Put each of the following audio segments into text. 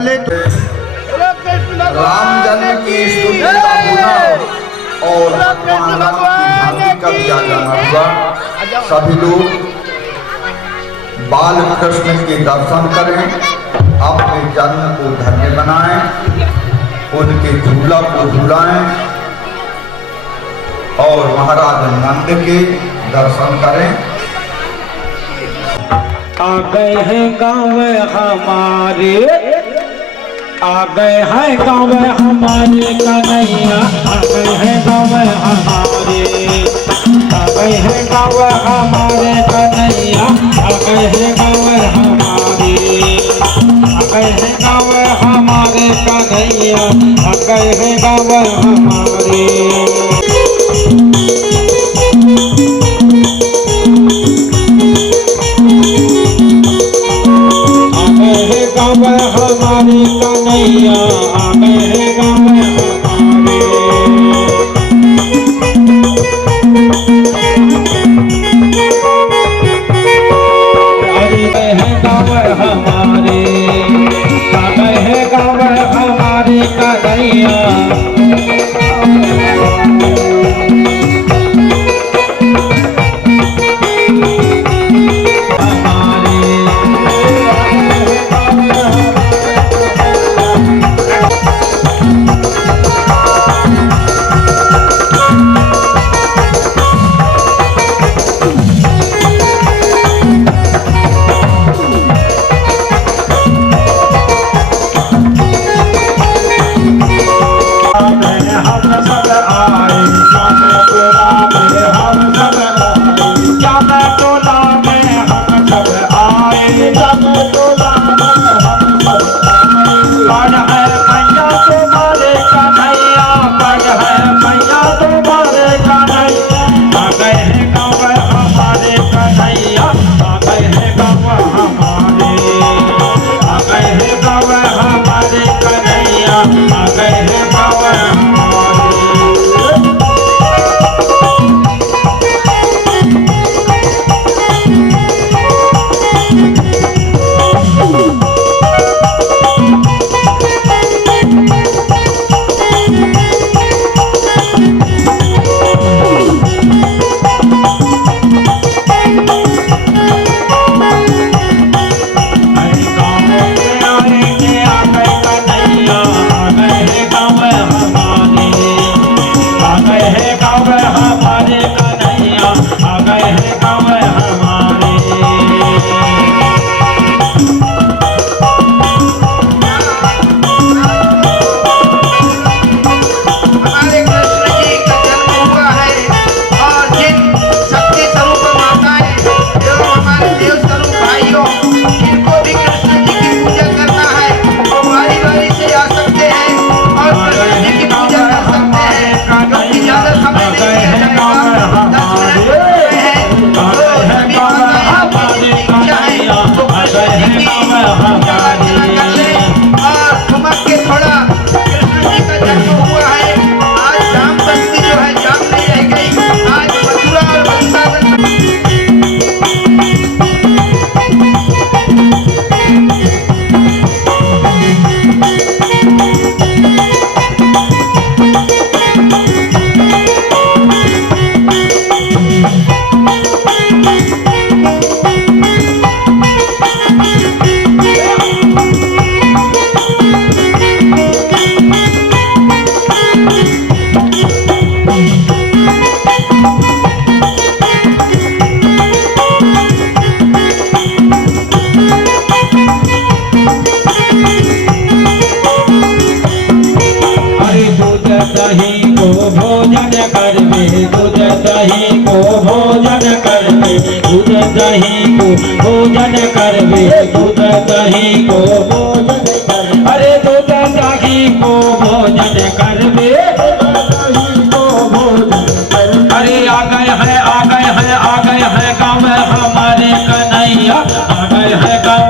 राम जन्म की स्तुति का गुना और भगवान राम की झांकी का किया जाना हुआ। सभी लोग बाल कृष्ण के दर्शन करें, अपने जन्म को धन्य बनाएं, उनके झूला को झूलाएं और महाराज नंद के दर्शन करें। आ गए हैं गाँव हमारे, आ गए हैं गाँव हमारे कन्हैया, आ गए हैं गाँव हमारे, आ गए हैं गाँव हमारे कन्हैया, आ गए हैं गाँव हमारे, आ गए हैं गाँव हमारे कन्हैया, आ गए हैं गाँव हमारे। गाँव हमारे कन्हैया, आ गए हैं गाँव हमारे। अरे गए हैं गाँव हमारे, आ गए हैं गाँव हमारे कन्हैया। दही को भोजन करवे, दूध दही को भोजन करवे, दूध दही को भोजन करवे, दूध दही को भोजन करवे। अरे दूध दही को भोजन करवे, अरे आ गए हैं, आ गए हैं, आ गए हैं गाँव हमारे कन्हैया, आ गए हैं गाँव।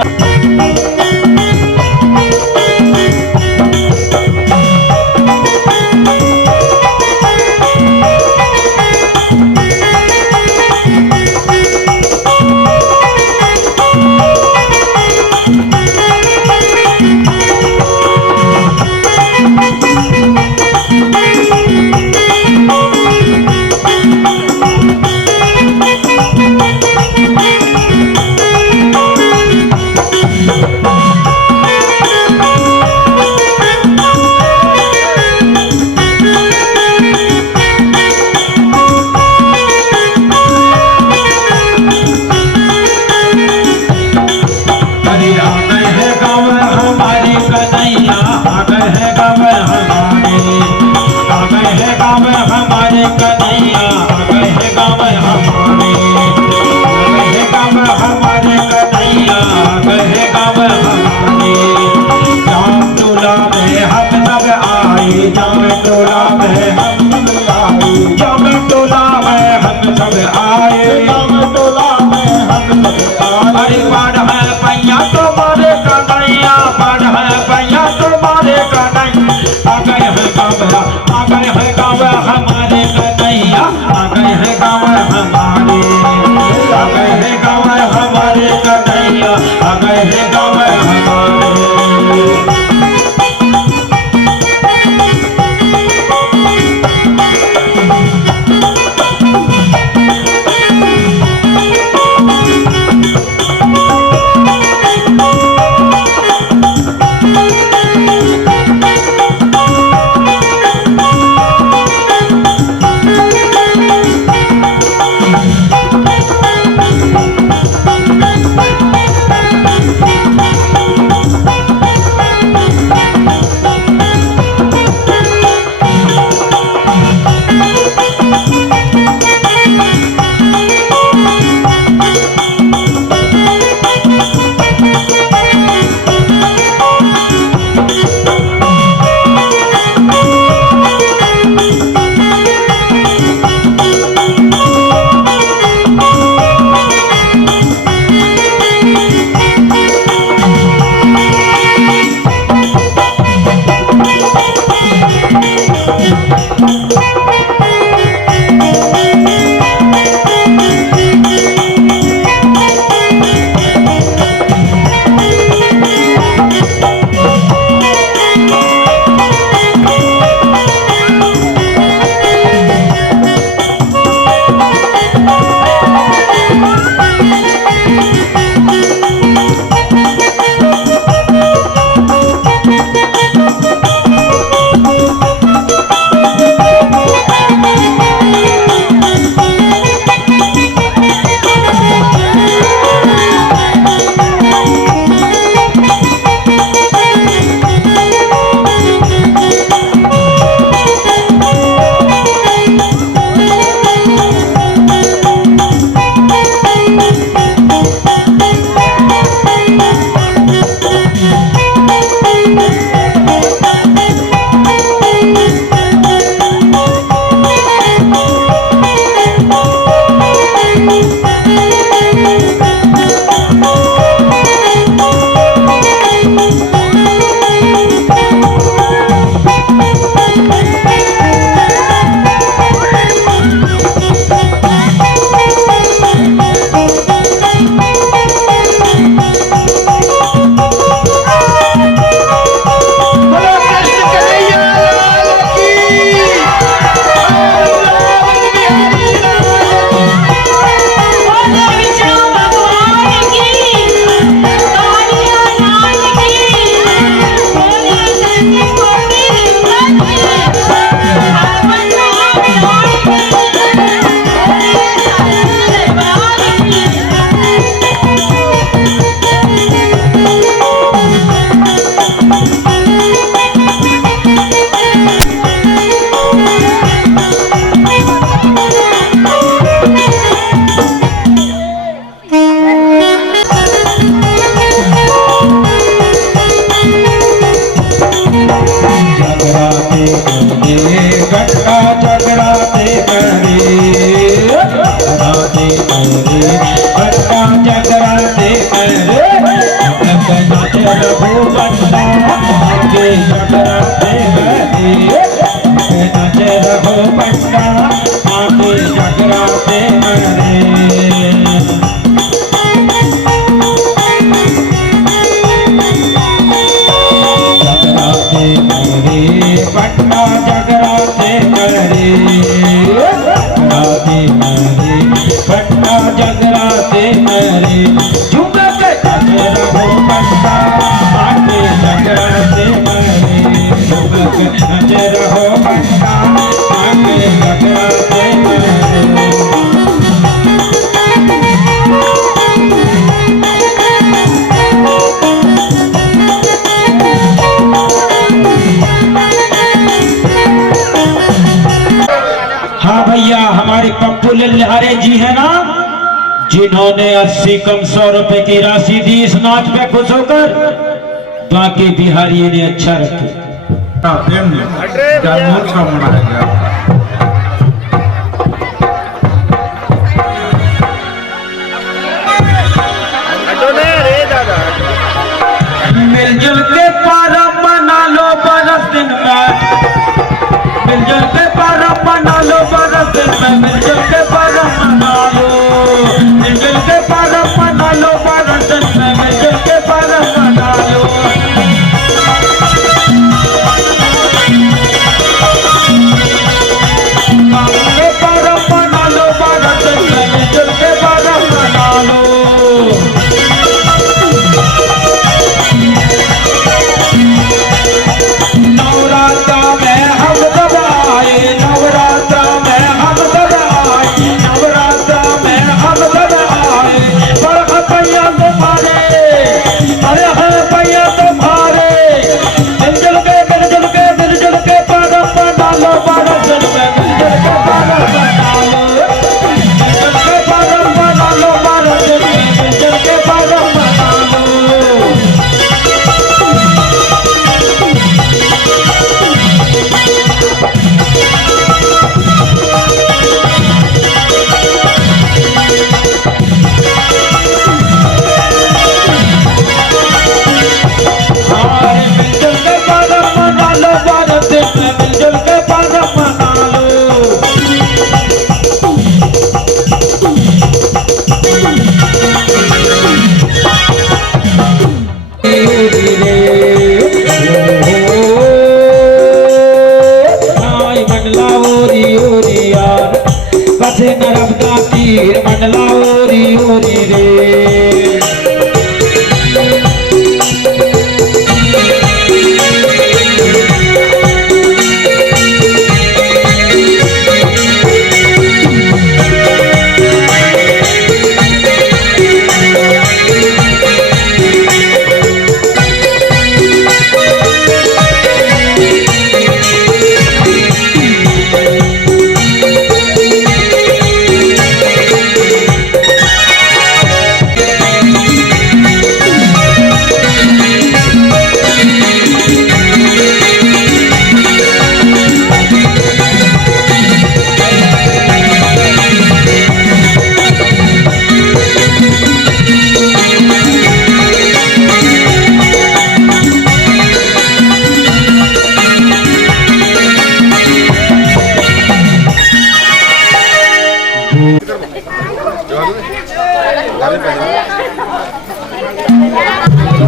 आके जगराते मेरे नाचे रहो पंडा आके जगराते मेरे जगराते मेरे पंडा जगराते मेरे जगराते मेरे पंडा जगराते मेरे झूम के नाचे रहो पंडा आके जगराते मेरे झूम के नाचे रहो पंडा आके जगराते मेरे हाँ भैया, हमारे पप्पू लल्हारे जी है ना, जिन्होंने 80 कम 100 रुपए की राशि दी इस नाच पे खुश होकर, बाकी बिहारी ने अच्छा रखे। जन्मोत्सव मनाया गया। मिलजुल के पारा मना लो बरस दिन में, मिलजुल के पारा मना लो बरस दिन में, मिलजुल के पारा मना लो, मिलजुल के पारा मना लो बरस दिन में, मिलजुल के पारा मना लो। के पारा मना लो बरस दिन में, मिलजुल के पारा मना लो। नवरात्रा में हम दबाए, नवरात्रा में हम दबाए, नवरात्रा में हम दबाए, बड़ा पैया तुम्हारे, अरे हाँ पैया तुम्हारे, मिलजुल के पारा बना लो बारह दिन में, मिलजुल के पारा बना लो, मिलजुल के पारा बना लो बारह दिन में, मिलजुल के पारा बना लो। हमारे मिलजुल के पारा मना लो बारह दिन में, मिलजुल के पारा मना लो। हाय मंडला ओरी ओरी यार, बसे नर्मदा तीर मंडला ओरी ओरी रे।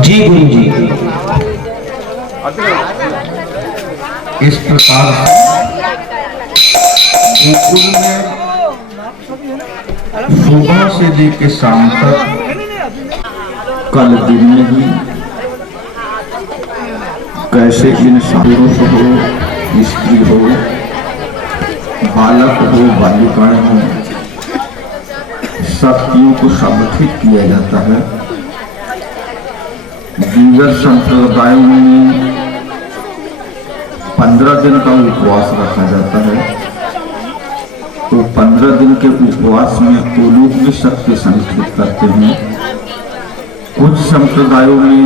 जी गुरु जी, इस प्रकार गोकुल में सुबह से लेकर शाम तक कल दिन में ही कैसे इंसान हो, स्त्री हो, बालक हो, बालिकाएं हो, शक्तियों को समर्थित किया जाता है। दीगर संप्रदायों में 15 दिन का उपवास रखा जाता है, तो 15 दिन के उपवास में वो लोग भी शक्ति संचित करते हैं। कुछ संप्रदायों में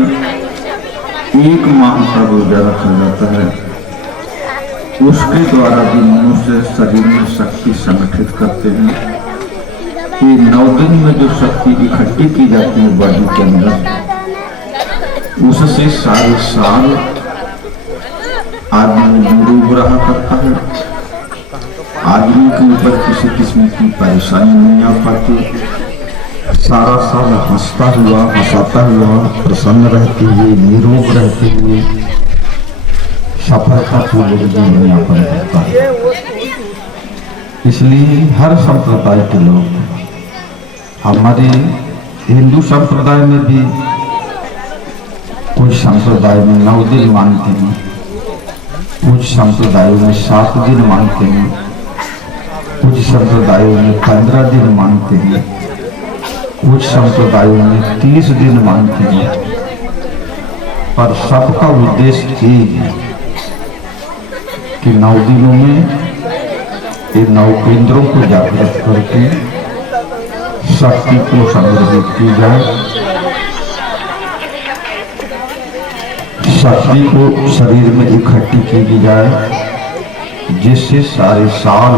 1 माह का रोजा रखा जाता है, उसके द्वारा भी मनुष्य शरीर में शक्ति संगठित करते हैं। ये 9 दिन में जो शक्ति इकट्ठी की जाती है बॉडी के अंदर, उससे सारे साल आदमी निरोग रहा करता है, आदमी के ऊपर किसी किस्म की परेशानी नहीं आ पाती, सारा साल हंसता हुआ हंसाता हुआ प्रसन्न रहते हुए निरोग रहते हुए सफलतापूर्वक जीवन यापन करता है। इसलिए हर संप्रदाय के लोग, हमारे हिंदू संप्रदाय में भी कुछ संप्रदाय में 9 दिन मानते हैं, कुछ संप्रदायों में 7 दिन मानते हैं, कुछ संप्रदायों में 15 दिन मानते हैं, कुछ संप्रदायों में 30 दिन मानते हैं, पर सबका उद्देश्य एक है कि 9 दिनों में ये 9 केंद्रों को जागृत करके शक्ति को संग्रहित की जाए, शक्ति को शरीर में इकट्ठी की जाए, जिससे सारे साल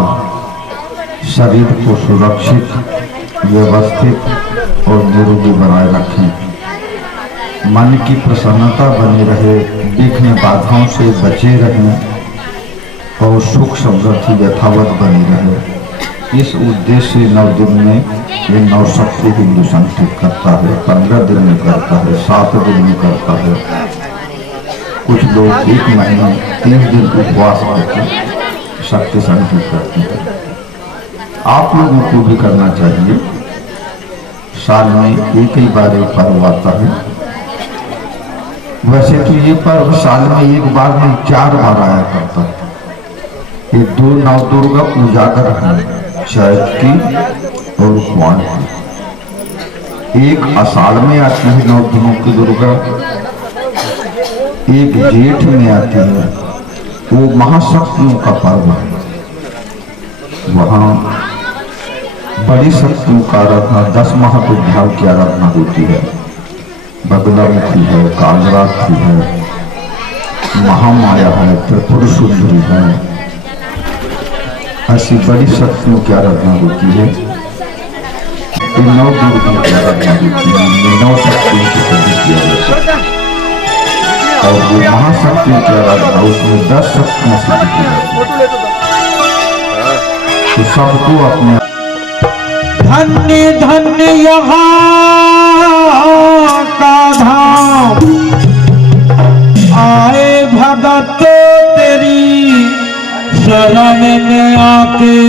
शरीर को सुरक्षित, व्यवस्थित और निरोगी बनाए रखें, मन की प्रसन्नता बनी रहे, विघ्न बाधाओं से बचे रहें और सुख समृद्धि यथावत बनी रहे। इस उद्देश्य से 9 दिन में ये 9 शक्ति हिंदू संचित करता है, 15 दिन में करता है, 7 दिन में करता है। कुछ लोग 1 महीना 30 दिन उपवास करके शक्ति संचित करते हैं। आप लोगों को भी करना चाहिए। साल में एक ही बार एक पर्व आता है। वैसे तो ये पर्व साल में एक बार नहीं 4 बार आया करता है। ये 2 नवदुर्गा उजागर है, चैत की और कुआन की। एक आषाढ़ में आती है 9 दिनों की दुर्गा, एक जेठ में आती है, वो महाशक्तियों का पर्व है। वहाँ बड़ी शक्तियों का आराधना, 10 महाविद्याओं की आराधना होती है। बगलामुखी है, कालरात्रि है, महामाया है, त्रिपुर सुंदरी है, ऐसी बड़ी शक्तियों की आराधना होती है। 9 दुर्गा की आराधना होती है, 9 शक्तियों की पूजा किया जाता है। और वो महाशक्तियों की आराधना, उसमें 10 शक्तियां सिद्ध की जाती है। तो सबको अपने धन्य धन्य यहाँ का धाम, आए भगत तेरी शरण में आके,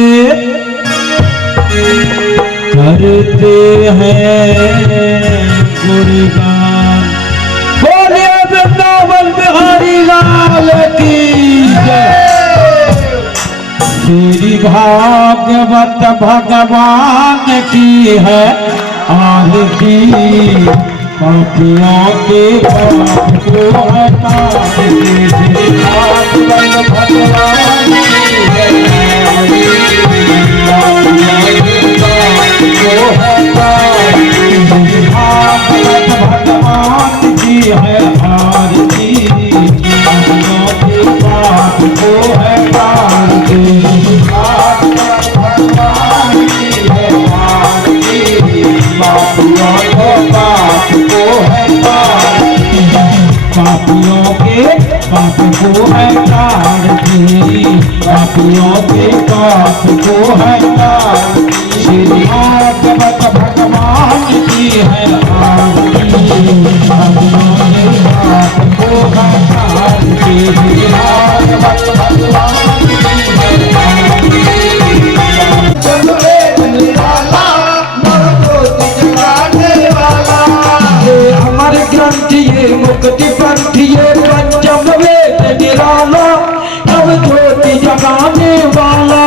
करते हैं गुणगान। बोलिए वृंदावन बिहारी लाल की जय। तेरी भागवत भगवान की है आरती, पापियों के पाप को हटाने, भागवत भगवान की है भागवत भगवान की है आरती, पापियों के पाप को हटाने, भागवत भगवान की है आरती, पापियों के पाप को हटाने, पापियों के पाप को हटाने, पापियों के पाप को हटाने, श्री भागवत भगवान की है आरती, पापियों के पाप को हटाने, श्री भागवत भगवान की है आरती। अमर ग्रंथ ये मुक्ति पंथ ये पंचम वेद निराला, नव ज्योति जगाने वाला,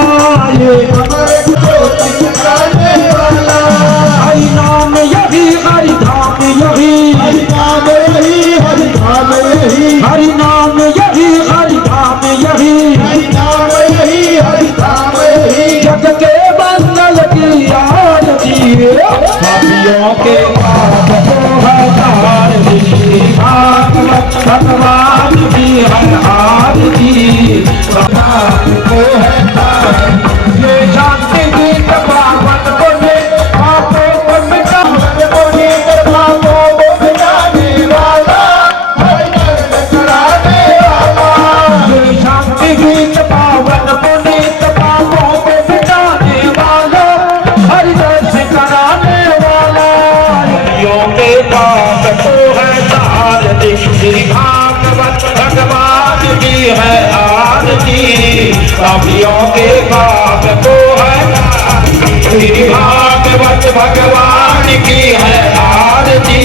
ये अमर ज्योति जगाने वाला। हरि नाम यही, हरि धाम यही, हरि नाम यही, हरि धाम यही, हरि नाम यही, हरि धाम यही, हरि नाम यही, हरि धाम यही। जग के मंगल की आरती, पापियों के पाप को हटाने, भागवत भगवान की है आरती, भगवान को हटाने। ये शांति गीत भागवत को ले, पापों को मिटाने, पापों को मिटाने वाला, हरि दर्द कराने वाला। ये की है आरती, पापियों के पाप को है तारती। भागवत भगवान की है आरती,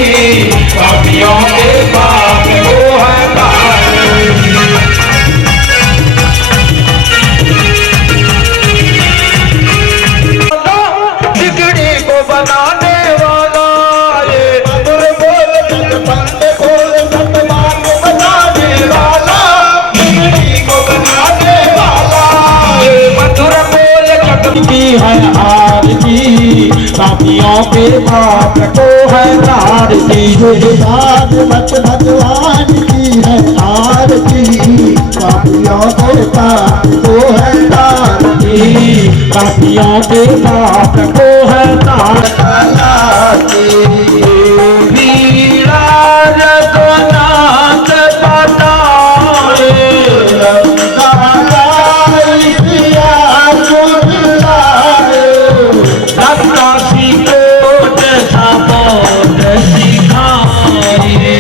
पापियों के पाप को है तारती। बिगड़ी को बनाने वाला ये मधुर बोल सतबंद बोल सतबान बनाने वाला, बिगड़ी को बनाने वाला ये मधुर बोल सतबंद की है आरती, पापियों के पाप को है तारती। भागवत भगवान की है आरती, पापियों के पाप को है तारती। पापियों के पाप को है तारती। वीरा रघुनाथ पताए, रत्नासी को जैसा बोध सिखाए,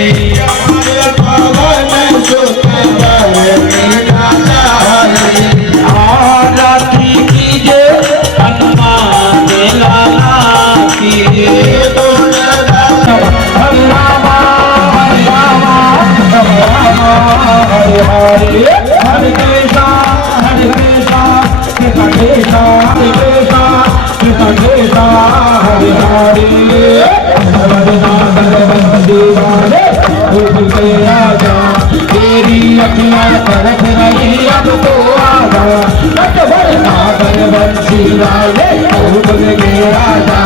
आरती कीजिए हनुमान लाला की। हरे रामा हरे रामा राम राम हरे हरे, हरे कृष्णा कृष्ण कृष्णा हरे कृष्णा कृष्णा हरे हरे। दीवाने के राजा, तेरी अखियां तरफ रही अब तो आजा, बंसी वाले के राजा,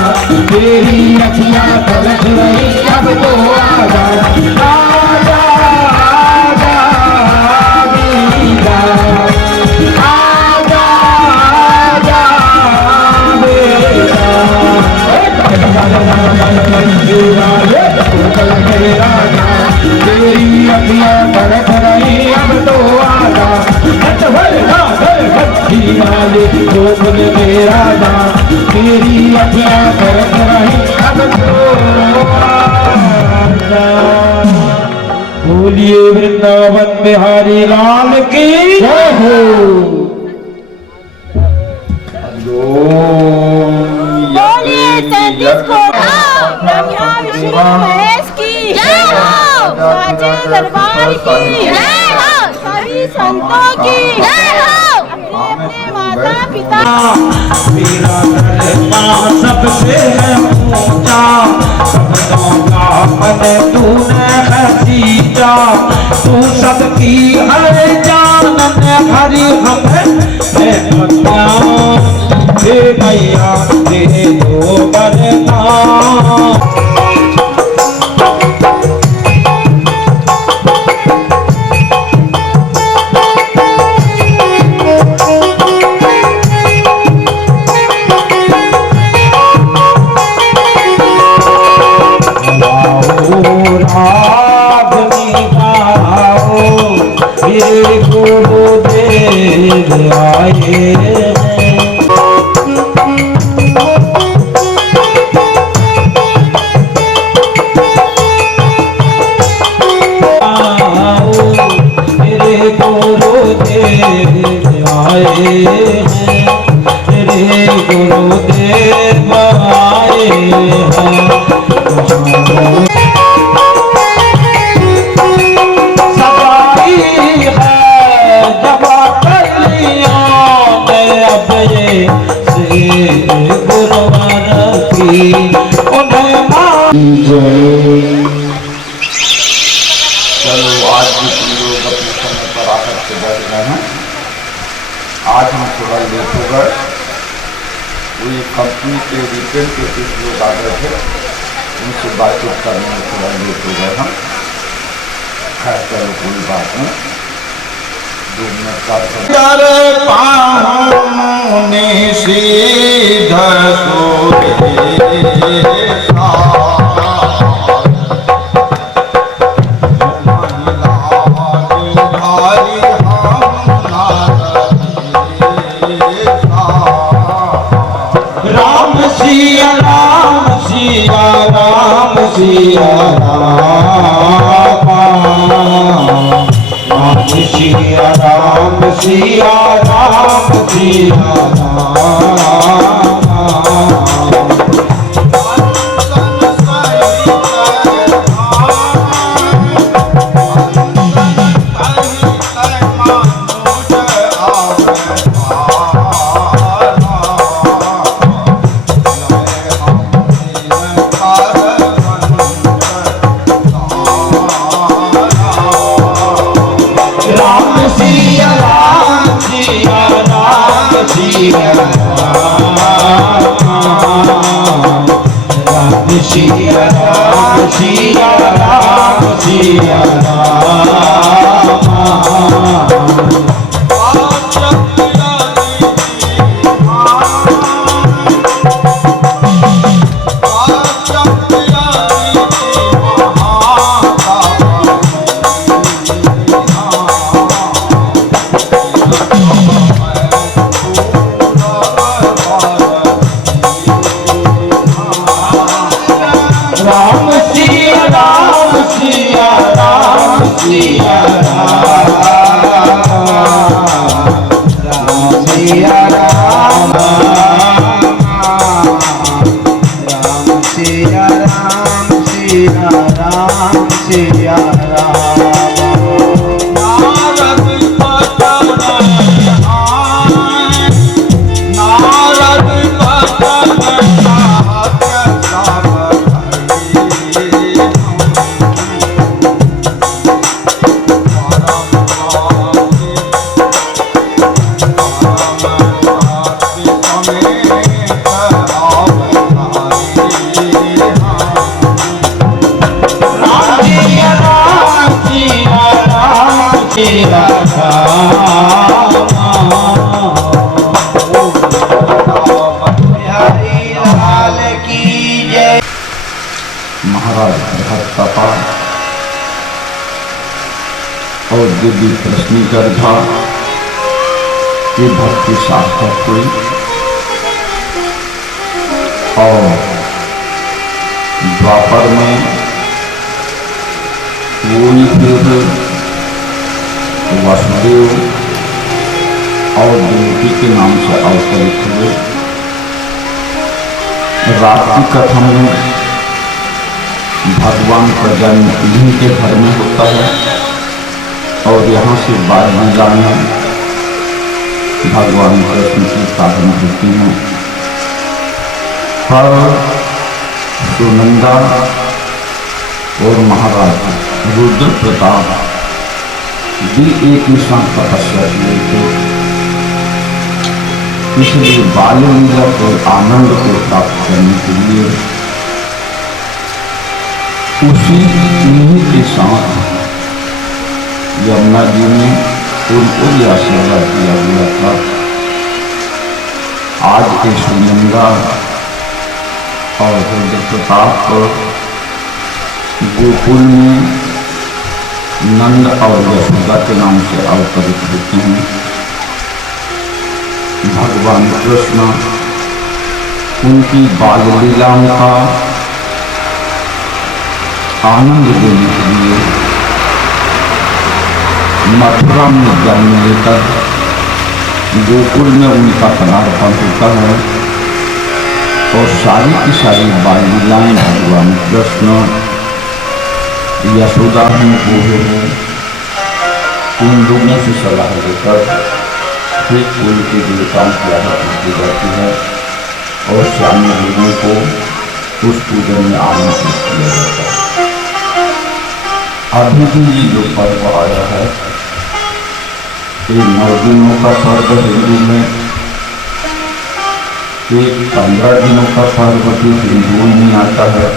तेरी अखियां तरफ रही अब तो आजा। आजा आजा वीरा, आजा आजा वीरा, बंसी वाले के राजा, तेरी अखियां तरफ रही अब तो आजा। बंसी वाले के राजा, तेरी अखियां तरफ रही अब तो आजा। बोलिए वृंदावन बिहारी लाल की जय हो। बोलिए 33 कोटा ब्रह्मा विष्णु महेश की जय हो, साचे दरबार की जय हो, सभी संतों की जय हो, अपने अपने माता पिता। मेरा दरबार सबसे है ऊंचा, सबकों का मन तूने है जीता, तू सबकी हर जान में भरी हमें है भगवान। हे मैया दे दो वरदान, मेरे गुरुदेव आए। मेरे गुरुदेव आए हैं, मेरे गुरुदेव आए हैं। सगाई है दबा कर लिया मैं अब ये से गुरुवर की उन्हें चलो आज भी तुम लोग अपने समय पर आकर के बैठ गए हैं। आज हम थोड़ा लेट हो गए, वो ये कंपनी के रिप्रेजेंटेटिव लोग आ गए थे, उनसे बातचीत करने में थोड़ा लेट हो गए हम। खैर चलो कोई बात नहीं, 2 मिनट का पाने सीधा राम सिया राम सिया राम सिया राम, सिया राम सिया राम सिया सिया राम सिया राम सिया महाराज भक्तपा और दिव्य प्रश्निकर था कि भक्ति सार्थक हुई और द्वापर में वही फिर वासुदेव और देवकी के नाम से अवतरित हुए। रात की कथा में भगवान का जन्म इन्हीं के घर में होता है और यहाँ से बाद में जाना भगवान कृष्ण की साधना होती है। पर सुनंदा और महाराज रुद्र प्रताप भी एक ही साथ तपस्या किए थे, इसलिए बाल लीला को आनंद को प्राप्त करने के लिए उसी इन्हीं के साथ यमुना जी ने उनको भी आशीर्वाद दिया गया था। आज के सुनंदा और रुद्र प्रताप गोकुल में नंद और यशोदा के नाम से अवतरित होते हैं। भगवान कृष्ण उनकी बाल लीलाओं का आनंद देने के लिए मथुरा में जन्म लेकर गोकुल में उनका पदार्पण होता है और सारी की सारी बाल लीलाएं भगवान कृष्ण यशोदा हैं उन लोगों से सलाह लेकर फिर कुल के देवताओं की आराधना की जाती है और सामने लोगों को उस पूजन में आमंत्रित किया जाता है। अभी भी ये जो पर्व आया है ये 9 दिनों का पर्व हिंदू में, एक 15 दिनों का पर्व भी हिंदुओं में आता है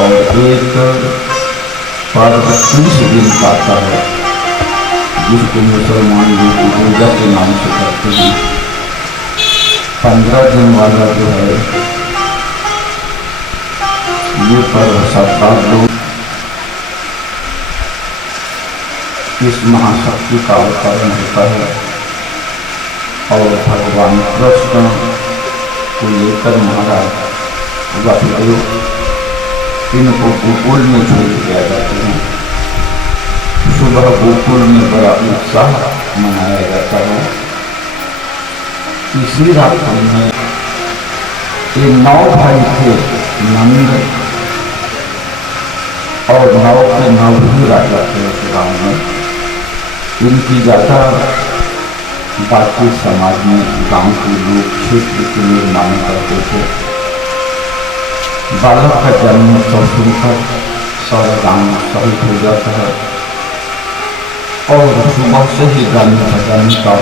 और एक पर्व 30 दिन का आता है जिसको मुसलमान लोग रोजा के नाम से करते हैं। 15 दिन वाला जो है ये पर्व सरकार लोग इस महाशक्ति का अवतरण होता है और भगवान कृष्ण को लेकर महाराज वासुदेव इनको गोकुल में छोड़ दिया जाते हैं। सुबह गोकुल में बड़ा उत्साह मनाया जाता है। इसी रात्रि में ये 9 भाई थे, नंद और 9 के 9 ही राजा थे उस गाँव में। इनकी ज़्यादा बाकी समाज में गांव के लोग क्षेत्र के लोग माना करते थे। बालक का जन्म उत्सव सुनकर सारा गांव शहीद हो जाता है और सुबह से ही गान भजन का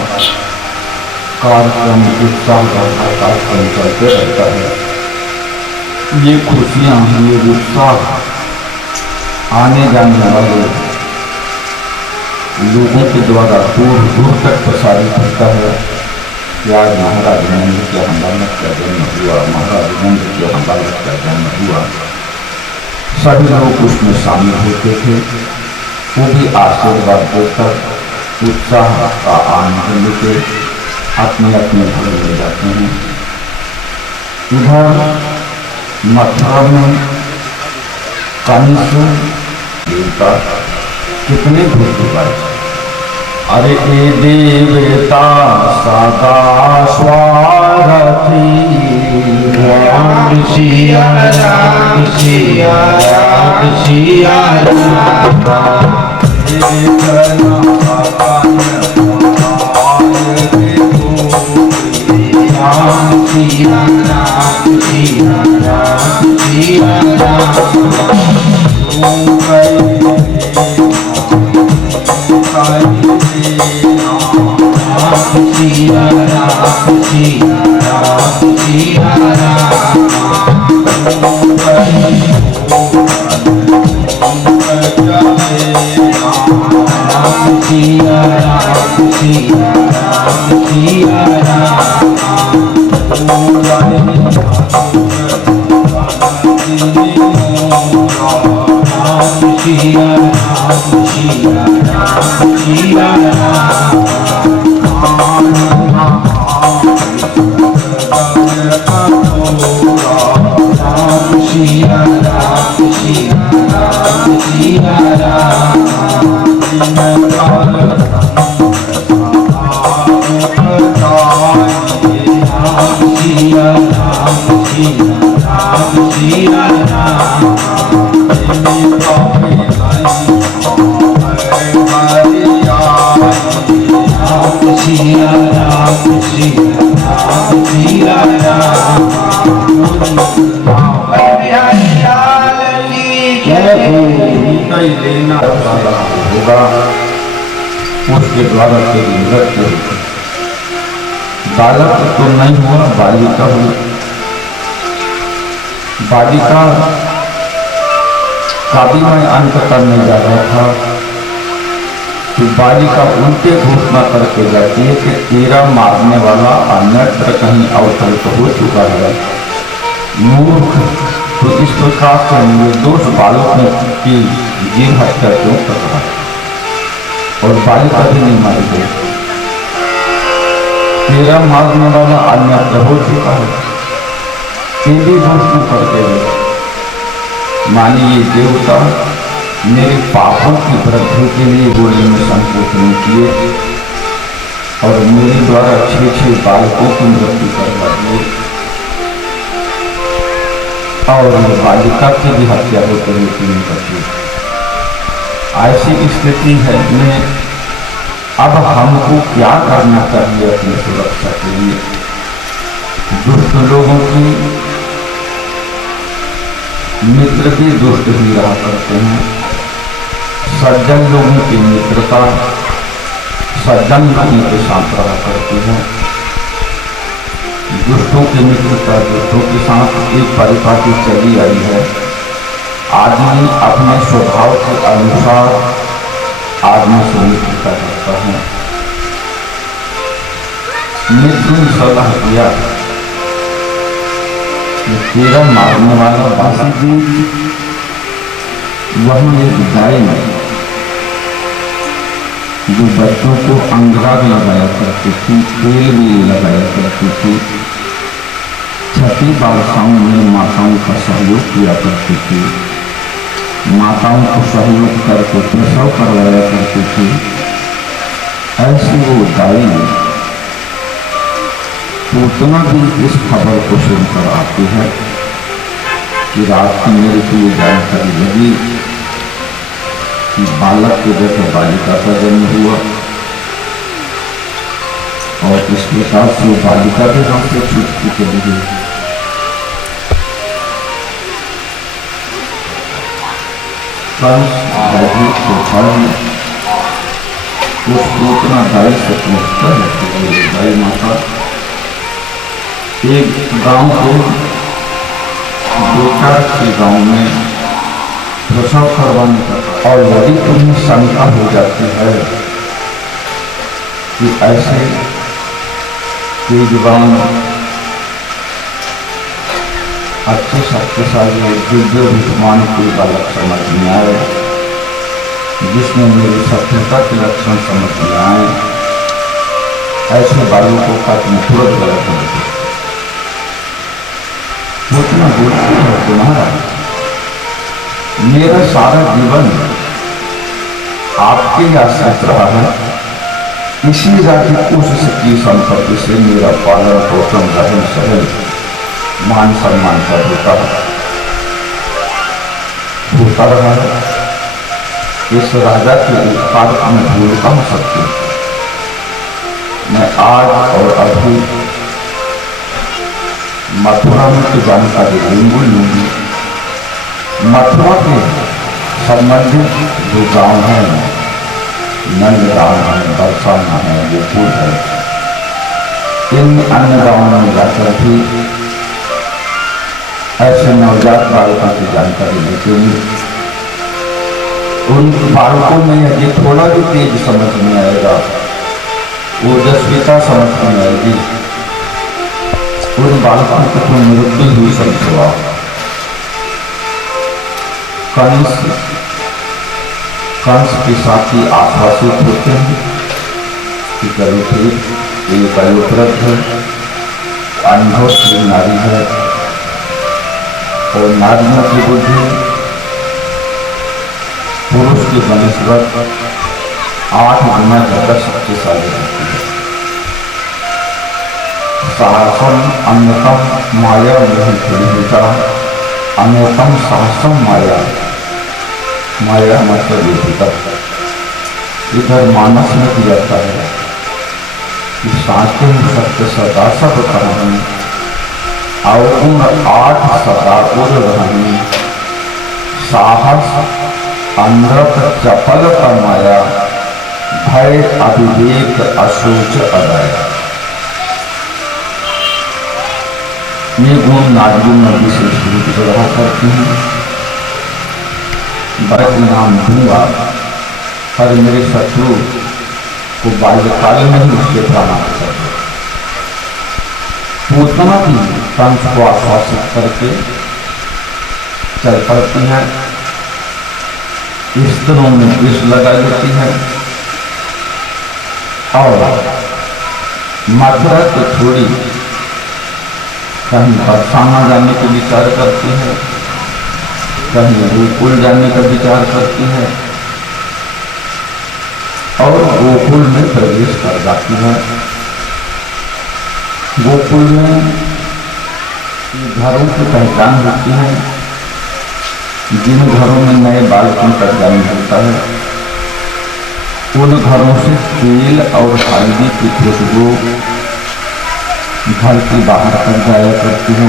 कार्यक्रम उत्साह का कार्यक्रम चलते रहता है। ये खुशियाँ, ये उत्साह आने जाने वाले लोगों के द्वारा दूर दूर तक प्रसारित होता है कि आज महाराज नंद के हम बालक का जन्म हुआ, महाराज नंद के हम बालक का जन्म हुआ। सभी लोग उसमें शामिल होते थे, वो भी आशीर्वाद देकर उत्साह का आनंद लेके अपने अपने घर ले जाते हैं। इधर मथुरा में कंस देवता कितने भूत, अरे ए देवता सदा स्वागती, राम सिया राम सिया राम सिया राम। राम सिया राम सिया राम सिया राम। सिया राम सिया राम सिया राम। राम सिया राम सिया राम सिया राम। राम सिया राम सिया राम सिया राम। सिया राम सिया राम सिया राम। राम सिया राम सिया राम सिया राम। राम सिया राम सिया राम सिया राम। लेना होगा, उसके द्वारा तेरी मृत्यु होगी। बालक तो नहीं हुआ, बालिका हुई। बालिका काबी में अंत करने जा रहा था तो बालिका उल्टे घोषणा करके जाती है कि तेरा मारने वाला अन्यत्र कहीं अवतरित हो चुका है। मूर्ख, तो इस प्रकार से निर्दोष बालक की जीव हत्या क्यों कर रहा है? और बालिका भी नहीं मारी गई। तेरा मारने वाला अन्यत्र हो चुका है, तेरी घोषणा करके गए। मानिए देवता मेरे पापों की वृद्धि के लिए बोलने में संकोच नहीं किए और मेरे द्वारा 6 बालकों की मृत्यु करवा दिए और बालिका की भी हत्या होते हुए तीन बच्चे। ऐसी स्थिति है में अब हमको क्या करना चाहिए अपनी सुरक्षा के लिए? दुष्ट लोगों की मित्र भी दुष्ट ही रहा करते हैं, सज्जन लोगों की मित्रता सज्जन लोगों के साथ रहा करती है। दुष्टों की मित्रता दुष्टों के साथ एक परिपाटी चली आई है। आदमी अपने स्वभाव के अनुसार आदमी से मित्रता करता है। मित्र ने सलाह दिया कि तेरा मारने वाला बासी जी वही एक गाय में जो बच्चों को अंगराग लगाया करती थी, तेल भी लगाया करती थी, छठी बालसाओं में माताओं का सहयोग किया करती थी। माताओं को सहयोग करके प्रसव करवाया करती थी, ऐसी वो दाई पूतना भी इस खबर को सुनकर आती है कि रात की मेरे को ये जानकारी लगी कि बालक के जैसे बालिका का जन्म हुआ और इस प्रकार से बालिका भी हमसे छूटती चली गई। उस पूतना दाई से पूछता है कि दाई माता, एक गांव के बेटा के गांव में प्रसव करवाने का, और यदि तुम्हें शंका हो जाती है कि ऐसे तेजवान अच्छे शक्तिशाली दिव्य विद्वान कोई बालक समझ में आए, जिसमें मेरी सफलता के लक्षण समझ में आए, ऐसे बालकों का तुम तुरंत गलत नहीं। सोचना बोलती है तुम्हारा, मेरा सारा जीवन आपके आश्रित रहा है, इसी जाति कोशिश की संपत्ति से मेरा पालन पोषण रहन सहन मान सम्मान का होता रहा है। इस राजा के उपकार को मैं भूल कम सकती। मैं आज और अभी मथुरा में की जानकारी लूंगी। मथुरा के संबंधित जो गांव है, नंदगांव है, बरसाना है, गोकुल है, इन अन्य गांवों में जाकर भी ऐसे नवजात बालकों की जानकारी लेते हुए उन बालकों में यदि थोड़ा भी तेज समझ में आएगा, ओजस्विता समझ में आएगी, उन बालकों को तो मृत्यु हुई समझवा। कंस के साथ ही आश्वासित होते हैं कि करो ठीक, ये वयोवृद्ध है, अनुभवशील नारी है और नारियों की बुद्धि पुरुष की बनिस्बत 8 गुना ज्यादा शक्तिशाली होती है। साहसम अन्यतम माया नहीं खरीदता, अन्यतम साहसम माया, माया मतलब युद्ध। इधर मानस में किया जाता है कि साचे सत्य सदा सब कहानी अवगुण 8 सदा उड़ रही, साहस अमृत चपल का माया, भय अविवेक अशोच अदय। ये गुण नारियों में विशेष रूप से रहा करती हैं। बड़े नाम दूंगा पर मेरे शत्रु को बाल्यकाल में ही उसके प्राणात कर दो। पूतना भी कंस को आश्वासित करके चल पड़ती है, स्त्रों में विष लगा देती है और मथुरा को छोड़ी कहीं बरसाना जाने के विचार करती है, कहीं गोकुल जाने का विचार करती है और गोकुल में प्रवेश कर जाती है। गोकुल में घरों की पहचान होती है, जिन घरों में नए बालकों का जन्म होता है उन घरों से तेल और हल्दी की खुशबू घर की बाहर कर जाया करती है।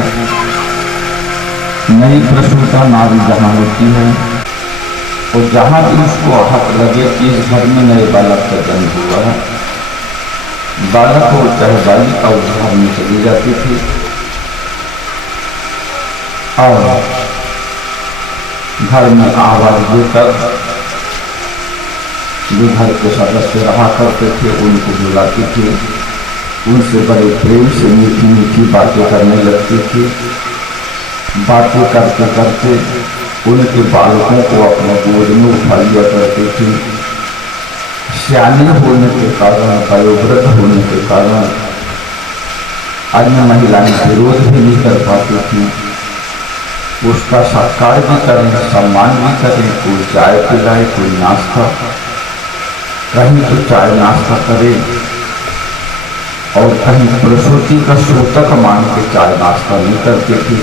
नई प्रसूता नारी जहाँ होती है और जहाँ भी उसको हक लगे कि इस घर में नए बालक का जन्म हुआ है, बालक हो चाहे बालिका उस घर में चली जाती थी और घर में आवाज देकर जो घर के सदस्य रहा करते थे उनको बुलाती थी, उनसे बड़े प्रेम से मीठी मीठी बातें करने लगती थी। बातें करते करते उनके बालकों को अपने गोद में उठा लिया करते थे। सियाने होने के कारण, वयोवृद्ध होने के कारण अन्य महिलाएं विरोध भी नहीं कर पाती थी। उसका सत्कार भी करें, सम्मान भी करें, कोई चाय पिलाए, कोई नाश्ता, कहीं तो चाय नाश्ता करे और कहीं प्रसूति का सूतक मान के चाय नाश्ता नहीं करते थे।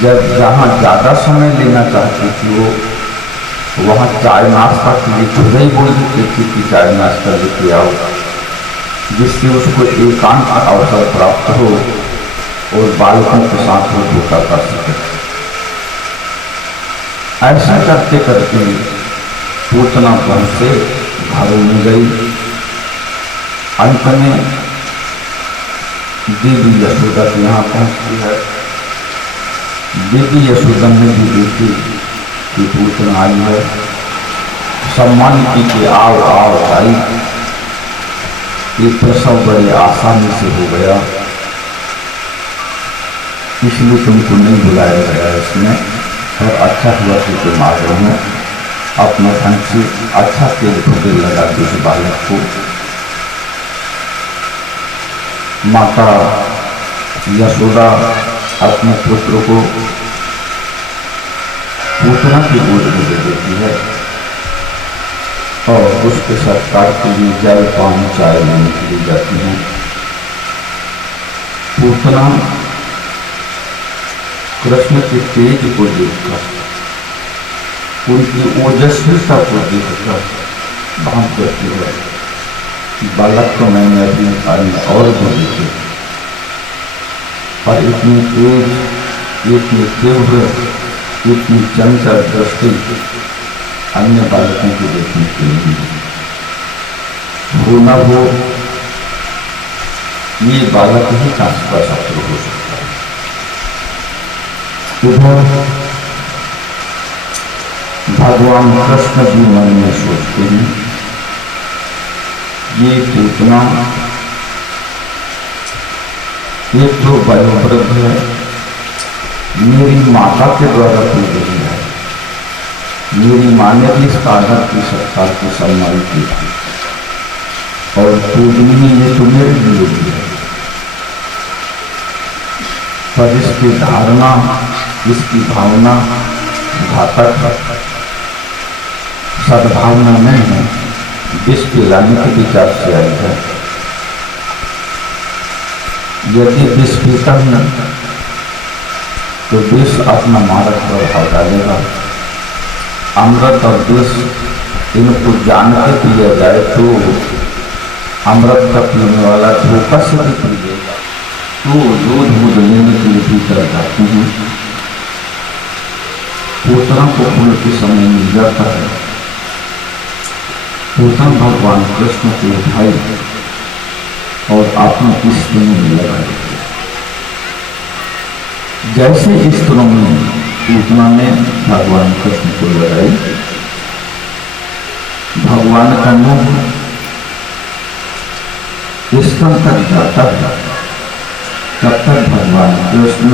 जब जहाँ ज़्यादा समय लेना चाहती थी वो वहाँ चाय नाश्ता के लिए खुद ही बोल देती थी कि चाय नाश्ता लेके आओ, जिससे उसको एकांत का अवसर प्राप्त हो और बालकों के साथ वो धोखा कर सके। ऐसा करते करते पूतना वन से घरों में गई। अंत में देवी यशोदा के यहाँ पहुँचती है। देवी यशोदा ने भी देखी कि पूतना आई है, सम्मान की कि आओ आओ आई। ये प्रसव बड़े आसानी से हो गया, इसलिए तुमको नहीं बुलाया गया इसमें, और अच्छा हुआ कि तुम आ गए हैं। अपने ढंग से अच्छा तेल ठोके लगा दो उस बालक को। माता यशोदा अपने पुत्र को पूतना की गोद में दे देती है और उसके सत्कार के लिए जल पानी चाय लेने के लिए जाती है। पूतना कृष्ण के तेज को देखकर, उनकी ओजस्विता को देखकर भान करती है, बालक को मैंने अपने कार्य में और भी देखे, पर इतनी तेज, इतनी तीव्र, इतनी चंचल दृष्टि अन्य बालकों को देखने के लिए हो न हो, ये बालक ही कांच का शत्रु हो सकता है। इधर भगवान कृष्ण जी मन में सोचते हैं, ये पूतना एक तो वयोवृद्ध है, मेरी माता के द्वारा की गई है, मेरी माँ ने भी इस आदर की सत्कार की सम्मान की थी और पूजनीय ये तो मेरे लिए भी है, पर इसकी धारणा, इसकी भावना घातक है, सद्भावना नहीं है, विष पिलाने के विचार से आई है। यदि विष पीता है तो विष अपना मारक प्रभाव डालेगा। अमृत और विष इनको जान के पिया जाए तो अमृत का पीने वाला धोखा से भी पिएगा तो दूध दूध लेने के लिए भीतर जाते हैं। पूतना को फूल के समय मिल जाता है। पूतना भगवान कृष्ण के भाई और अपने स्त्री में लगा देते। जैसे स्त्रों में पूतना ने भगवान कृष्ण को लगाई, भगवान का मुख स्तन तक जाता है, तब तक भगवान कृष्ण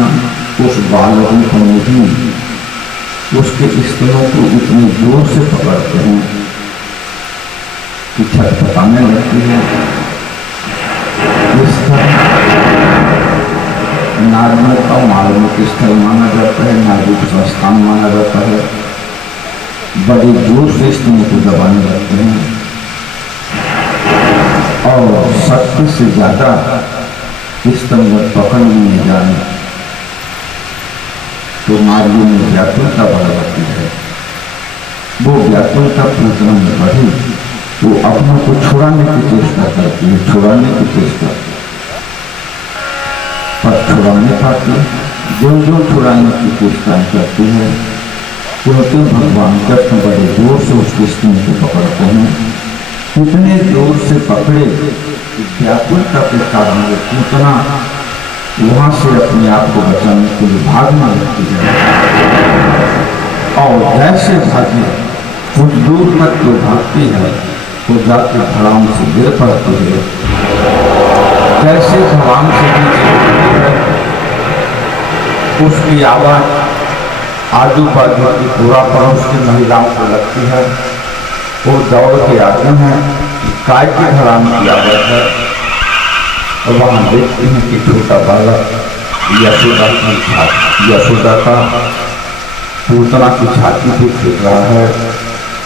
उस बालरूप में ही उसके स्तनों को इतनी जोर से पकड़ते हैं कि छटपटाने लगती है। इस नारियों का मार्मिक स्थल माना जाता है, नारियों का स्थान माना जाता है। बड़े जोर से स्तनों को दबाने लगते हैं और शक्ति से ज्यादा स्तन पकड़ नहीं जाने तो नारियों में व्याकुलता बढ़ जाती है। वो व्याकुलता पूतना में बढ़ी, वो अपनों को छुड़ाने की चेष्टा करती है, छुड़ाने की चेष्टा, पर छुड़ा नहीं पाती। जो जो छुड़ाने की चेष्टा करती है, क्योंकि भगवान कृष्ण बड़े जोर से उसके स्तन को पकड़ते हैं। इतने जोर से पकड़े कि व्याकुलता के कारण वो पूतना वहां से अपने आप को बचाने के लिए भागने लगती है और जैसे भागी कुछ दूर तक जो भागती है वो जाके धड़ाम से गिर पड़ती है। जैसे धड़ाम से नीचे गिरती है, उसकी आवाज आजू बाजू की पूरा पड़ोस की महिलाओं को लगती है। वो दौड़ के आते हैं, काय की धड़ाम की आवाज है और वहां देखते हैं कि छोटा बालक यशोदा का पूतना की छाती पे फेंक रहा है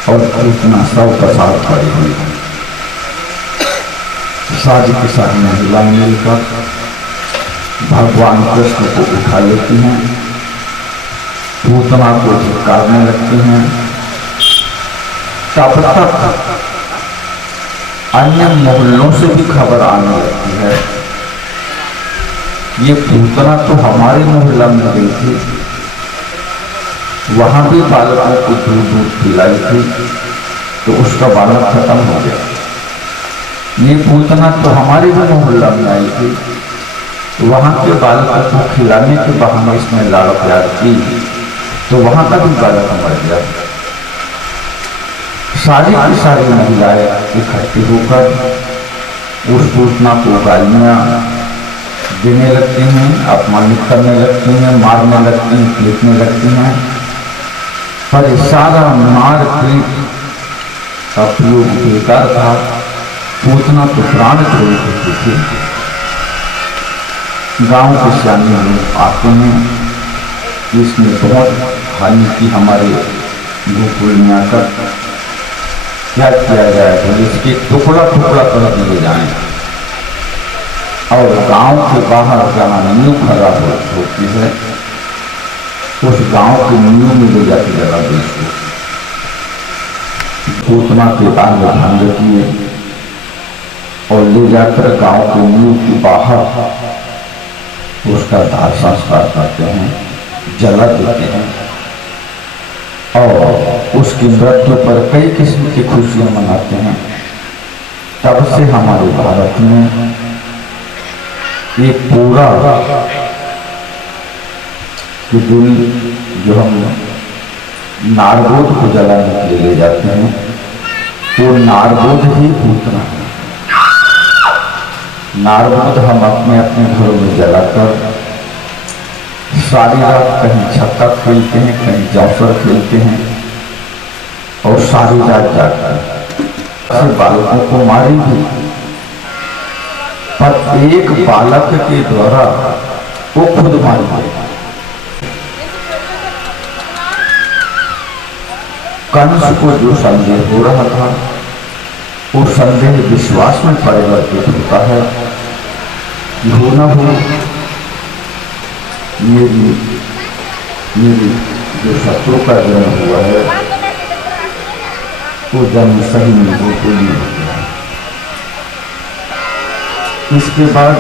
और पूतना सब प्रसाद पड़ी हुई है। सारी की सारी महिलाएं मिलकर भगवान कृष्ण को उठा लेती हैं, पूतना को झिड़कारने लगती हैं। तब तक अन्य मोहल्लों से भी खबर आने लगती है, ये पूतना तो हमारे मोहल्ला में गई थी, वहां भी बालकों को दूध पिलाई थी तो उसका बालक खत्म हो गया। ये पूतना तो हमारे भी मोहल्ला में आई थी, तो वहां के बालकों को खिलाने के बहाने इसने लाड़ प्यार की तो वहां का भी बालक मर गया। सारी की सारी महिलाएं इकट्ठी होकर उस पूतना को गालियां देने लगती हैं, अपमानित करने लगती हैं, मारने लगती हैं, पीटने लगती हैं। पर सारा मार पीट का प्रयोग बेकार था। पूतना तो प्राण छोड़ चुकी थी। गांव के सियाने लोग आते हैं, इसने बहुत हानि की हमारे गोकुल में आकर, क्या किया जाए तो इसके टुकड़ा टुकड़ा कर दिए जाए और गांव के बाहर जहाँ नींव खराब होती है उस गांव के नींव में ले जाके जगह दे इसको। पूतना के अंग भंग किए और ले जाकर गांव के नींव के बाहर उसका दाह संस्कार करते हैं, जला देते हैं और उसकी मृत्यु पर कई किस्म की खुशियां मनाते हैं। तब से हमारे भारत में ये पूरा कि दिन जो हम नारगोद को जलाने के लिए ले जाते हैं वो नारगोद ही पूतना है। नारगोद हम अपने अपने घरों में जलाकर सारी रात कहीं छक्का खेलते हैं, कहीं जौसर खेलते हैं और सारी रात जाकर बालकों को मारी भी, पर एक बालक के द्वारा वो खुद मारी गई। कंस को जो संदेह हो रहा था वो संदेह विश्वास में परिवर्तित होता है कि हो न हो मेरी जो शत्रु का जन्म हुआ है वो जन्म सही में बिल्कुल नहीं होता है। इसके बाद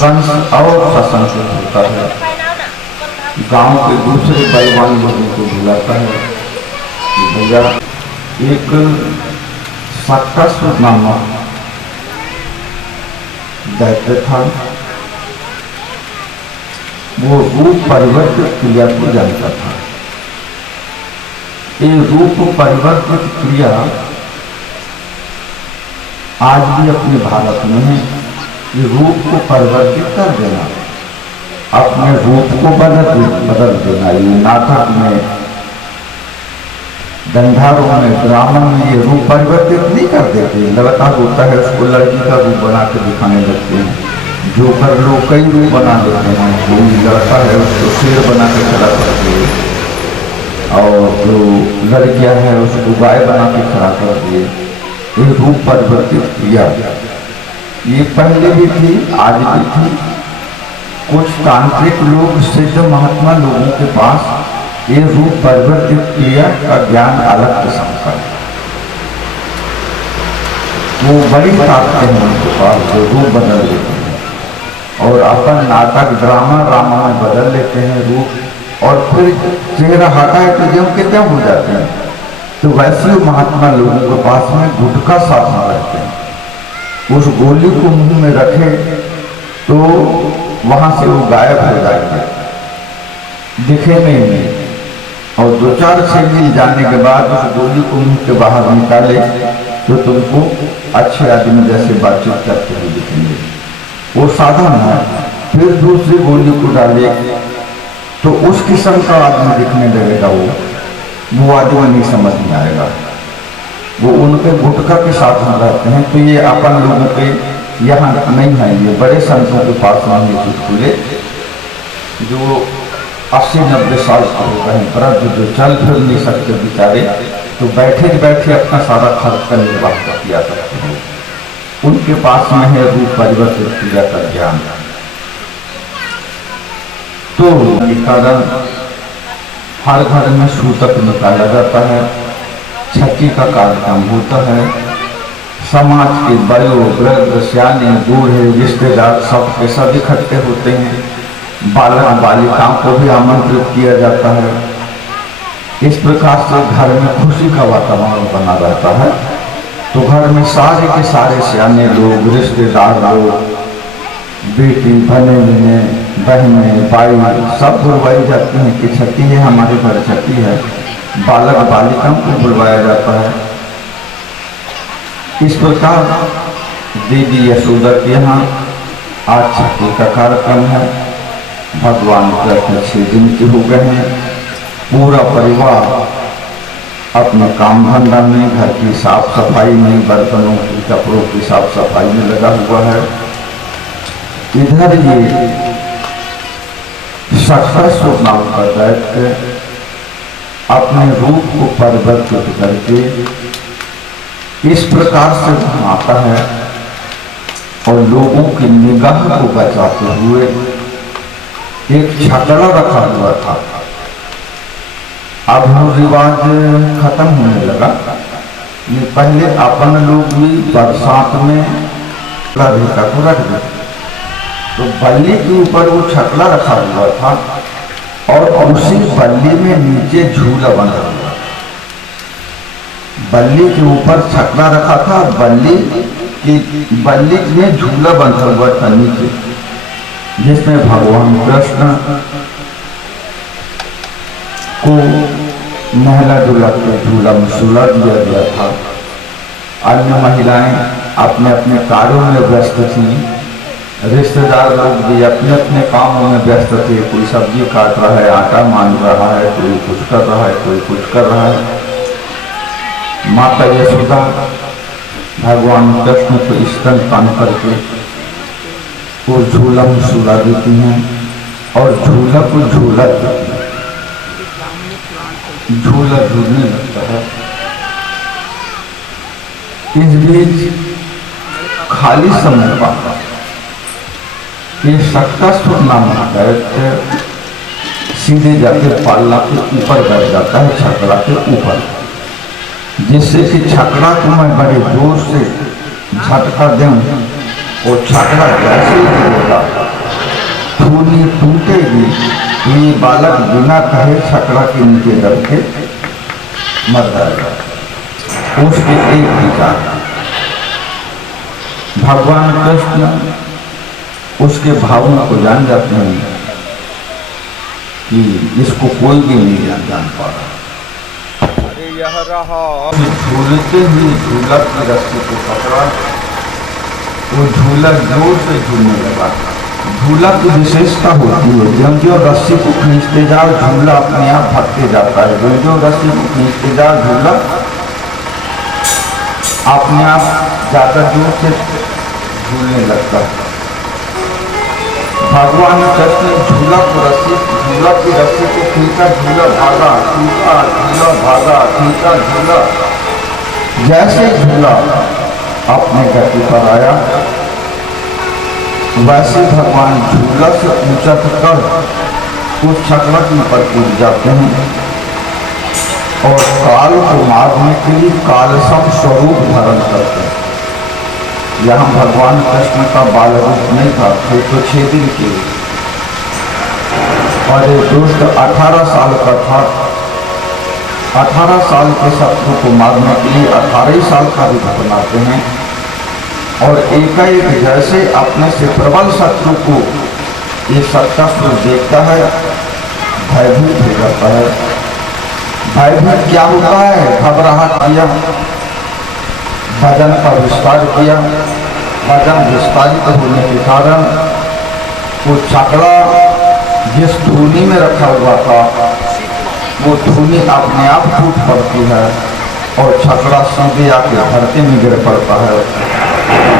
कंस और सशंकित होता है, गांव के दूसरे बलवान लोगों को बुलाता है कि भैया एक सक्रासुर नामक दैत्य था, वो रूप परिवर्तित क्रिया को जानता था। ये रूप परिवर्तित क्रिया आज भी अपने भारत में है। ये रूप को परिवर्तित कर देना, अपने रूप को बदल देना, ये नाटक में, गंधारों में, ड्रामा में ये रूप परिवर्तित नहीं कर देते। लड़का होता है उसको लड़की का रूप बना के दिखाने लगते हैं। जोकर लोग कई रूप बना देते हैं, कोई लड़का है उसको शेर बना के खड़ा करते हैं और जो लड़कियां हैं उसको गाय बना के खड़ा कर दिए। ये रूप परिवर्तित किया, ये पहले भी थी, आज भी थी। कुछ तांत्रिक लोग, सिद्ध महात्मा लोगों के पास ये रूप परिवर्तित क्रिया का ज्ञान अलग किस्म का है। वो बड़ी ताकतें हैं उनके पास जो रूप बदल देते हैं और अपन नाटक ड्रामा रामा में बदल लेते हैं रूप, और फिर चेहरा हटा है तो जो कितने हो जाते हैं। तो वैसे महात्मा लोगों के पास में गुटखा साधना रहते हैं, उस गोली को मुंह में रखे तो वहां से वो गायब हो जाएंगे दिखे में ही नहीं, और 2-4 मील जाने के बाद उस गोली को मुंह के बाहर निकाले तो तुमको अच्छे आदमी जैसे बातचीत करते हुए दिखेंगे। वो साधन है। फिर दूसरी गोली को डाले तो उस किस्म का आदमी दिखने लगेगा। वो आदमी नहीं समझ में आएगा। वो उनके गुटखा के साधन रहते हैं। तो ये अपन लोगों के यहाँ नहीं है, ये बड़े संतों के पास नहीं है चुटकुले, जो 80-90 साल के हो गए हैं, वृद्ध जो चल फिर नहीं सकते बेचारे, तो बैठे बैठे अपना सारा खर्च का निर्वाह कर दिया करते हैं। उनके पास में है रूप परिवर्तित क्रिया का ज्ञान। तो कारण हर घर में सूतक निकाला जाता है, छठी का कार्यक्रम होता है, समाज के बड़े वृद्ध सियाने बूढ़े रिश्तेदार सब के सब इकट्ठे होते हैं, बालक बालिकाओं को भी आमंत्रित किया जाता है। इस प्रकार से घर में खुशी का वातावरण बना रहता है। तो घर में सारे के सारे सियाने लोग, रिश्तेदार लोग, बेटी बने बहनें भाई सब बुलवाई जाती हैं कि छठी है, हमारे घर छठी है। बालक बालिकाओं को बुलवाया जाता है। इस प्रकार देवी यशोदा के यहाँ आज छठी का कार्यक्रम है। भगवान कृष्ण 6 दिन के हो गए हैं। पूरा परिवार अपने काम धंधा में, घर की साफ सफाई में, बर्तनों की कपड़ों की साफ सफाई में लगा हुआ है। इधर ये सखस्व नाम का दैत्य अपने रूप को परिवर्तित करके इस प्रकार से आता है और लोगों की निगाह को बचाते हुए एक छकड़ा रखा हुआ था। अब वो रिवाज खत्म होने लगा। ये पहले अपन लोग भी बरसात में रहता को रख दे, तो बल्ली के ऊपर वो छकड़ा रखा हुआ था और उसी बल्ली में नीचे झूला बना हुआ। बल्ली के ऊपर छकड़ा रखा था, बल्ली में झूला बंधा हुआ था नीचे, जिसमें भगवान कृष्ण को नहला डुला के झूला में सुला दिया गया था। अन्य महिलाएं अपने अपने कार्यों में व्यस्त थीं, रिश्तेदार लोग भी अपने अपने कामों में व्यस्त थे। कोई सब्जी काट रहा है, आटा मान रहा है, कोई कुछ कर रहा है, कोई कुछ कर रहा है। माता यशोदा भगवान कृष्ण को स्तनपान करके वो झूला में सुला देती हैं और झूला को झूला देती हैं। झूला झूलने लगता है। इस बीच खाली समय पाता ये शक्तासुर नामक दैत्य सीधे जाके पाला के ऊपर बैठ जाता है, छकड़ा के ऊपर, जिससे कि छकड़ा को मैं बड़े जोर से झटका दूं और छकड़ा जैसे ही गिरेगा धूनी टूटेगी तो ये बालक बिना कहे छकड़ा के नीचे दब के मर जाएगा। उसके एक विचार, भगवान कृष्ण उसके भावों को जान जाते हैं कि इसको कोई भी नहीं जान पा रहा। अरे यह रहा झूलते हुए झूला की रस्सी को पकड़ा, वो झूला जोर से झूलने लगा। झूला की विशेषता होती है, जब जो रस्सी को खींचते जाओ झूला अपने आप भागते जाता है, जो जो रस्सी को खींचते जाओ झूला अपने आप ज्यादा जोर से झूलने लगता है। भगवान कृष्ण झूला की रस्सी को खींचा, झूला भागा, खींचा झूला भागा, खींचा झूला। जैसे झूला अपने गति पर आया वैसे भगवान झूला से ऊंचा कर उस छकड़ा के ऊपर कूद जाते हैं और काल को मारने के लिए काल सब स्वरूप धारण करते हैं। यहाँ भगवान कृष्ण का बाल रूप नहीं था, थे तो 6 दिन के, और ये दुष्ट 18 साल का था। 18 साल के शत्रु को मारने के लिए 18 साल का रूप बनाते हैं और एकाएक जैसे अपने से प्रबल शत्रु को ये शक्तासुर देखता है, भयभीत हो जाता है। भयभीत क्या होता है? घबराहट किया, भजन का विस्तार किया। भजन विस्तारित होने के कारण वो छकड़ा जिस धूनी में रखा हुआ था वो धूनी अपने आप टूट पड़ती है और छकड़ा सीधे आके धरती में गिर पड़ता है।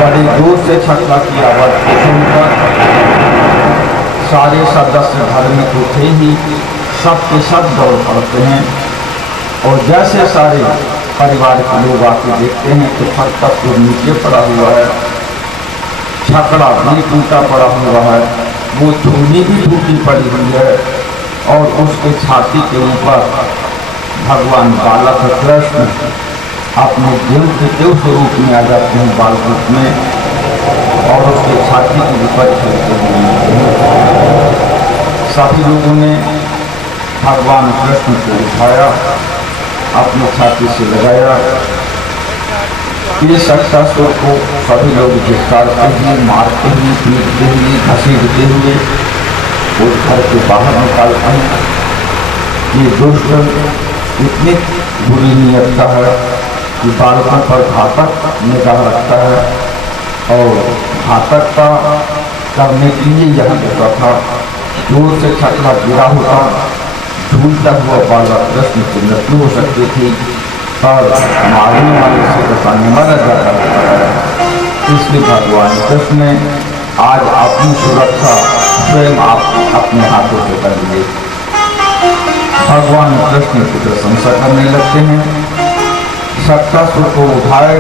बड़ी दूर से छकला की आवाज को सुनकर सारे सदस्य घर में उठे ही सब के सब दौड़ पड़ते हैं और जैसे सारे परिवार के लोग आके देखते हैं तो छत तो नीचे पड़ा हुआ है, छकड़ा भी टूटा पड़ा हुआ है, वो चूनी भी टूटी पड़ी हुई है और उसके छाती के ऊपर भगवान बालक कृष्ण अपने दिल के देव स्वरूप में आ जाते हैं बाल रूप में और उसके छाती के ऊपर खेलते हुए सभी लोगों ने भगवान कृष्ण को उठाया, अपनी छाती से लगाया। ये शक्तासुर को सभी लोग धिक्कारते हुए, मारते हुए, पीटते हुए, घसीटते हुए उस घर के बाहर निकालते हैं। ये दुष्ट इतनी बुरी नीयत का है कि बालकों पर घातक निगाह रखता है और घातकता करने के लिए यह होता था। दूर से छकला गिरा होता, झूलता हुआ बालक कृष्ण की मृत्यु हो सकती थी और मारने वाले से बचाने वाला जाता है। इसलिए भगवान कृष्ण ने आज अपनी सुरक्षा स्वयं आप अपने हाथों से कर लिए। भगवान कृष्ण की प्रशंसा करने लगते हैं, शक्तासुर को उठाए,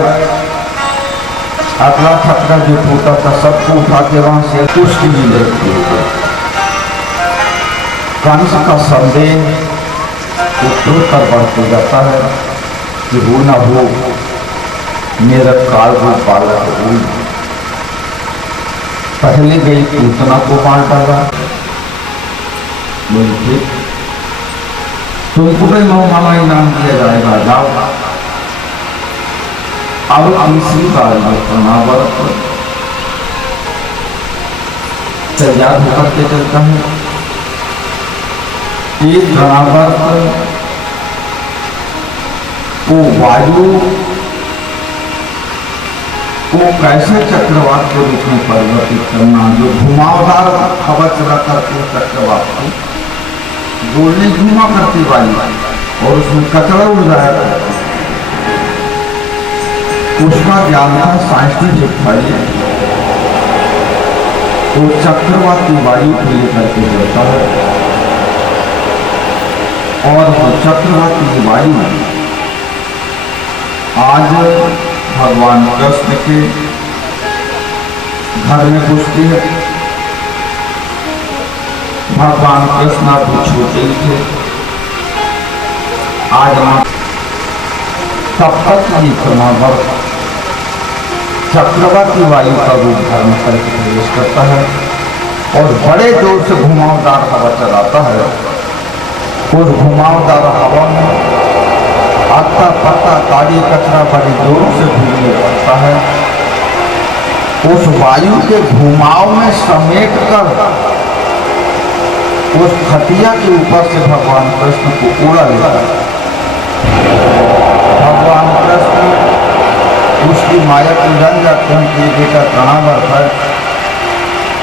अगला छकड़ा जो टूटा था सबको उठा के वहां से उसकी भी मृत्यु हो गई। कंस का संदेह उत्तरोत्तर बढ़ते जाता है कि हो न हो मेरा कालरूप बालक हो। पहले गई पूतना को मार डाला, बोले तुमको भी महामाया इनाम दिया जाएगा, जाओ। अब तीसरी बार तृणावर्त तैयार होकर के चलता है। एक तृणावर्त को वायु को कैसे चक्रवात के रूप में परिवर्तित करना, जो घुमावदार हवा चला करके चक्रवात को गोलने घुमा करती वाली और उसमें कचरा उड़ जाया करता, उसका ज्ञान था साइंटिफिक फैले। तो चक्रवात की वायु को लेकर के चलता है और चक्रवात की वायु आज भगवान कृष्ण के घर में घुसती है। भगवान कृष्ण तो छोटे ही थे, आज तब तक ये तृणावर्त चक्रवाती वायु का रूप धारण करके प्रवेश करता है और बड़े जोर से घुमावदार हवा चलाता है। उस घुमावदार हवा में आता पत्ता काली कचरा बड़ी जोर से घूमने लगता है। उस वायु के घुमाव में समेट कर उस खटिया के ऊपर से भगवान कृष्ण को उड़ा लेता है। भगवान कृष्ण उसकी माया को जान जाते हैं कि बेटा तृणावर्त है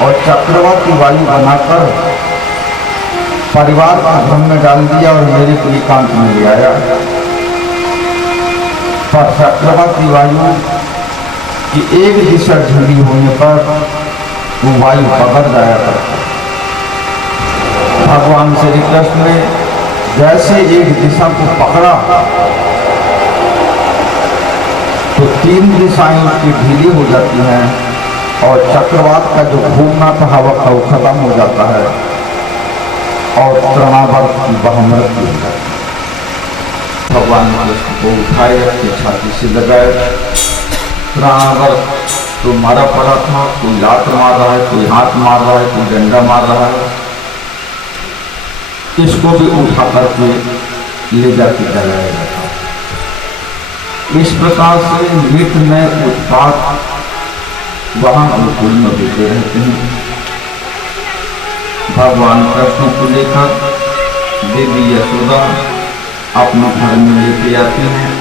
और चक्रवात की वायु बनाकर परिवार को भ्रम में डाल दिया और मेरे को एकांत में ले आया। पर चक्रवात की वायु की एक दिशा झुकी होने पर वो वायु पकड़ जाया करता। भगवान श्री कृष्ण ने जैसे एक दिशा को पकड़ा तो तीन दिशाएं उसकी ढीली हो जाती हैं और चक्रवात का जो घूमना था हवा का वो खत्म हो जाता है और तृणावर्त की वह मृत्यु हो जाती है। भगवान कृष्ण को उठाए, अपनी छाती से लगाए। तृणावर्त तो मारा पड़ा था, कोई लात मार रहा है, कोई हाथ मार रहा है, कोई डंडा मार रहा है। इसको भी उठा करके ले जाके जलाया जाता। इस प्रकार से मृत में उत्पाद वहां अनुकूल में देते रहते हैं। भगवान कृष्ण को लेकर देवी यशोदा अपने घर में लेके आते हैं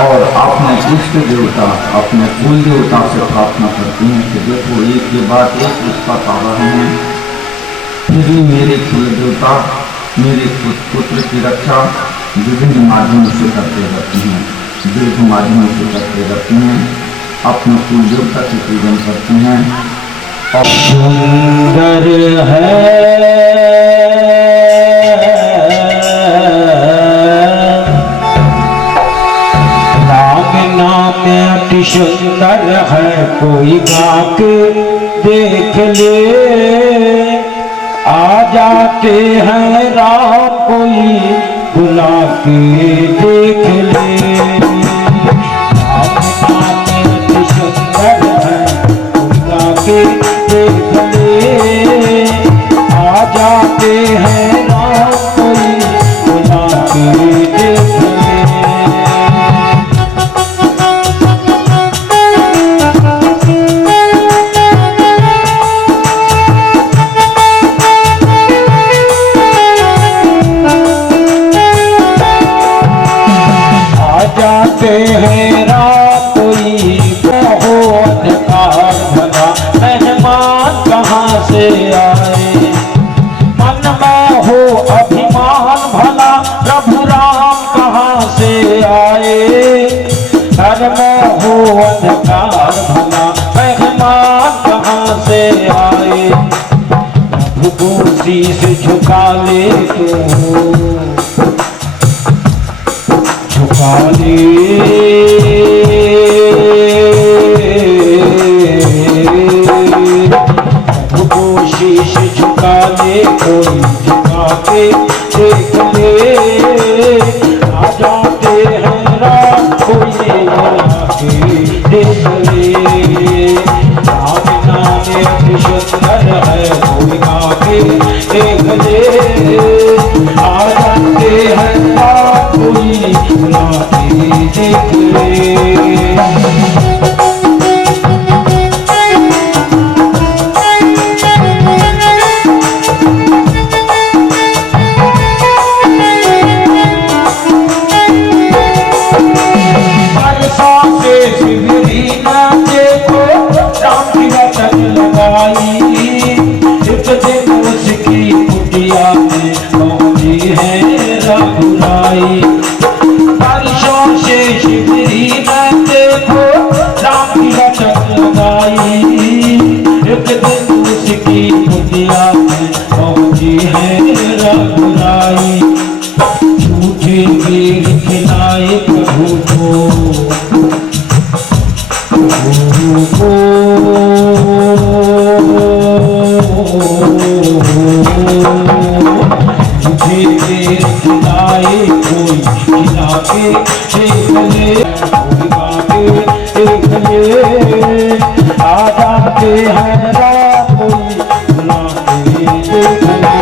और अपने इष्ट देवता, अपने कुल देवता से प्रार्थना करती हैं कि देखो एक के बाद एक उत्पाद आ रहे हैं, फिर भी मेरे कुल देवता मेरे पुत्र की रक्षा विभिन्न माध्यमों से करते रहती हैं, विभिन्न माध्यमों से करते रहती हैं। अपने कुलदेवता की पूजन करते हैं। सुंदर है राम नाम अति सुंदर है, कोई गा के देख ले। आ जाते हैं राम कोई बुला के देख ले। राम नाम अति सुंदर है, कोई गा के देख ले। आ जाते हैं राम कोई बुला के देख ले। जाते हैं रात कोई कहो अंधकार भला, मेहमान कहाँ से आए। मन में हो अभिमान भला, प्रभु राम कहाँ से आए। घर में हो अंधकार भला, मेहमान कहाँ से आए। प्रभु को शीश झुका ले तू, झुकाले प्रभु को शीश झुका ले, कोई झुका के देख ले। आ जाते हैं राम कोई बुला के देख ले। राम नाम अति सुंदर है, कोई गा के देख ले। आ जाते हैं राम कोई बुला के देख ले। बारिशों से शिवरी न देखो, राम की लचक लगाई। एक दिन उसकी कुटिया में पहुंची है रघुराई। झूठे वीर खिलाए प्रभु को, झूठे वीर खिलाए कोई खिला के देख ले। कोई गा के देख ले। आ जाते हैं राम कोई बुला के देख ले।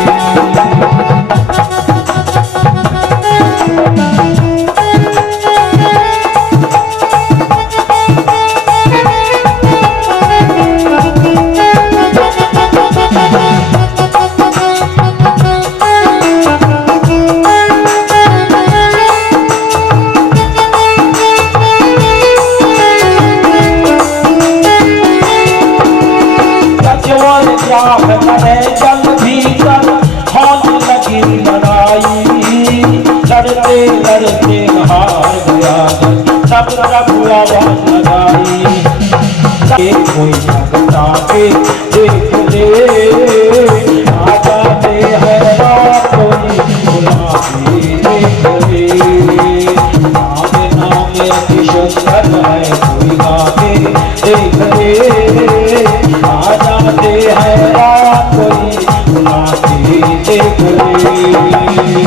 जल भीतर होने लगी लड़ाई। लड़ते लड़ते हार गया सब प्रभु आवाज लगाई। कोई भगता के देख ले। आ जाते हैं राम कोई बुला के देख ले। राम नाम अति सुंदर है, कोई गा के देख ले।